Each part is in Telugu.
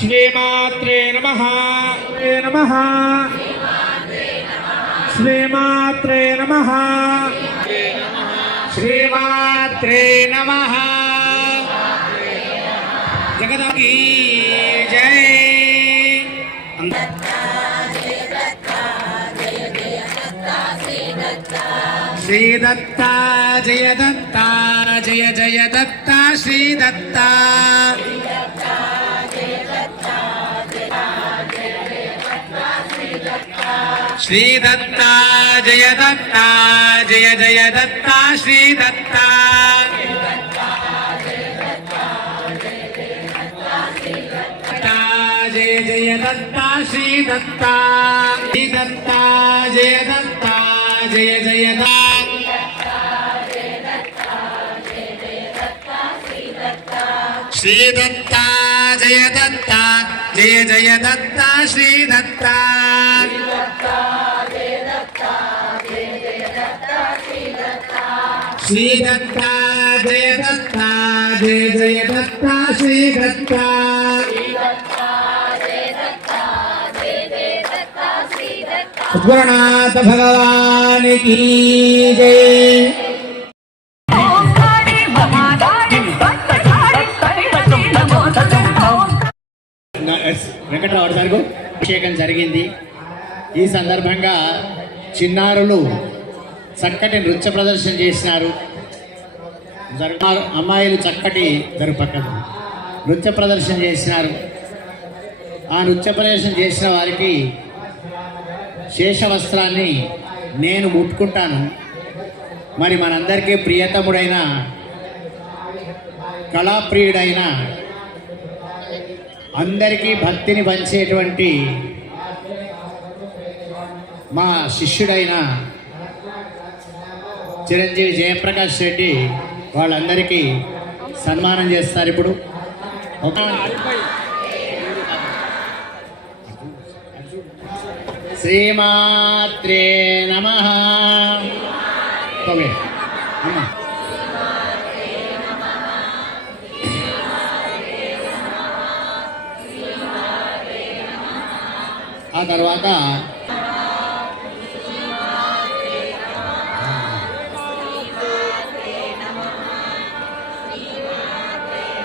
శ్రీమాత్రే నమః నమః శ్రీమాత్రే నమః శ్రీమాత్రే నమః జగదాంబికే జై. శ్రీ దత్త జయ దత్త జయ జయ దత్త శ్రీ దత్త. శ్రీ దత్త జయ దత్త జయ జయ దత్త శ్రీ దత్త. జయ జయ దత్త శ్రీ దత్త. శ్రీ దత్త జయ దత్త జయ జయ శ్రీ దత్త జయ దత్త జయ జయ దత్త శ్రీ దత్త. శ్రీ దత్త జయ దత్త జయ జయ దత్త శ్రీ దత్త. గురునాథ భగవాన్ కీ జై. వెంకటరావు గారికి అభిషేకం జరిగింది. ఈ సందర్భంగా చిన్నారులు చక్కటి నృత్య ప్రదర్శన చేసినారు. అమ్మాయిలు చక్కటి పక్కన నృత్య ప్రదర్శన చేసినారు. ఆ నృత్య ప్రదర్శన చేసిన వారికి శేషవస్త్రాన్ని నేను ముట్టుకుంటాను. మరి మనందరికీ ప్రియతముడైన కళాప్రియుడైన అందరికీ భక్తిని పంచేటువంటి మా శిష్యుడైన చిరంజీవి జయప్రకాష్ రెడ్డి వాళ్ళందరికీ సన్మానం చేస్తారు. ఇప్పుడు శ్రీమాత్రే నమః. ఆ తర్వాత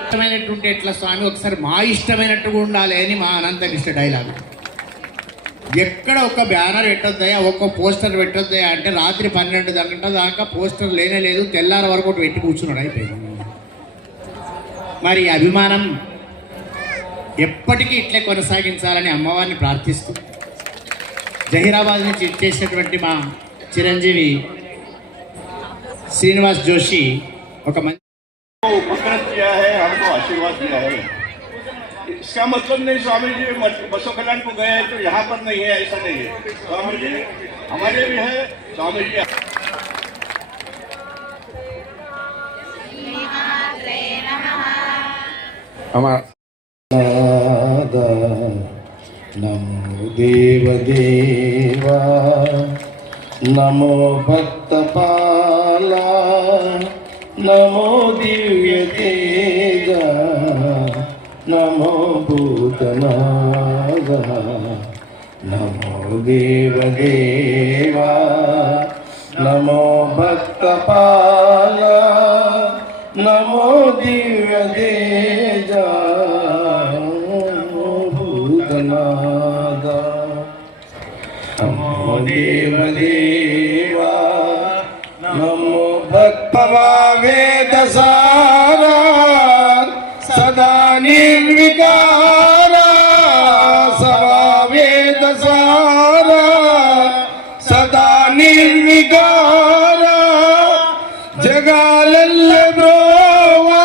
ఇష్టమైనటువంటి ఎట్లా స్వామి ఒకసారి మా ఇష్టమైనట్టుగా ఉండాలి అని మా అనంతకృష్ణ డైలాగ్. ఎక్కడ ఒక బ్యానర్ పెట్టొద్దయా, ఒక్క పోస్టర్ పెట్టొద్దయా అంటే రాత్రి 12 గంటల దాకా పోస్టర్ లేనే లేదు. తెల్లారి వరకు ఒకటి పెట్టి కూర్చున్నాడు, అయిపోయింది. మరి అభిమానం ఎప్పటికీ ఇట్లే కొనసాగించాలని అమ్మవారిని ప్రార్థిస్తూ జహీరాబాద్ నుంచి ఇచ్చేసినటువంటి మా చిరంజీవి శ్రీనివాస్ జోషి ఒక మంచి आशीर्वाद दिया है. इसका मतलब नहीं स्वामी जी बसो कल्याण को गए तो यहाँ पर नहीं है, ऐसा नहीं है. स्वामी जी हमारे भी है. स्वामी जी नमो देव देवा नमो भक्त पाला नमो दिव्य तेजा नमो भूतनागा नमो देव देवा नमो भक्त पाला नमो दिव्य तेजा नमो भूतनागा नमो देव देवा नमो भक्तभावेद सारा सदा निर्विकारा सभावेद सारा सदा निर्विकारा जगालल्ल ब्रोवा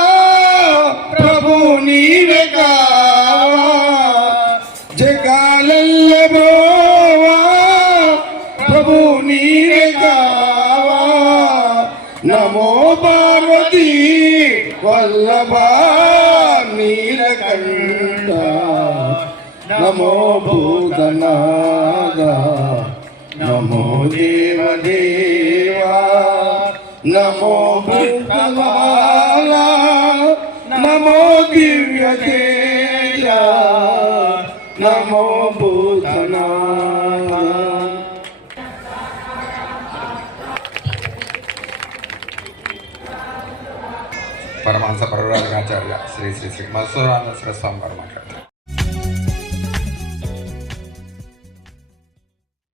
प्रभु नीवे कावा जगालल्ल ब्रोवा प्रभु नीवे कावा नमो पार्वती वल्लभा नीलकंठ नमो भूतनागा नमो देव देवा नमो भूतवाला नमो दिव्य तेजा నమో భూతనాథ. పరమహంస పరివ్రాజకాచార్య శ్రీ శ్రీ శ్రీ మధుసూదనానంద స్వామి గారు మాట్లాడతారు.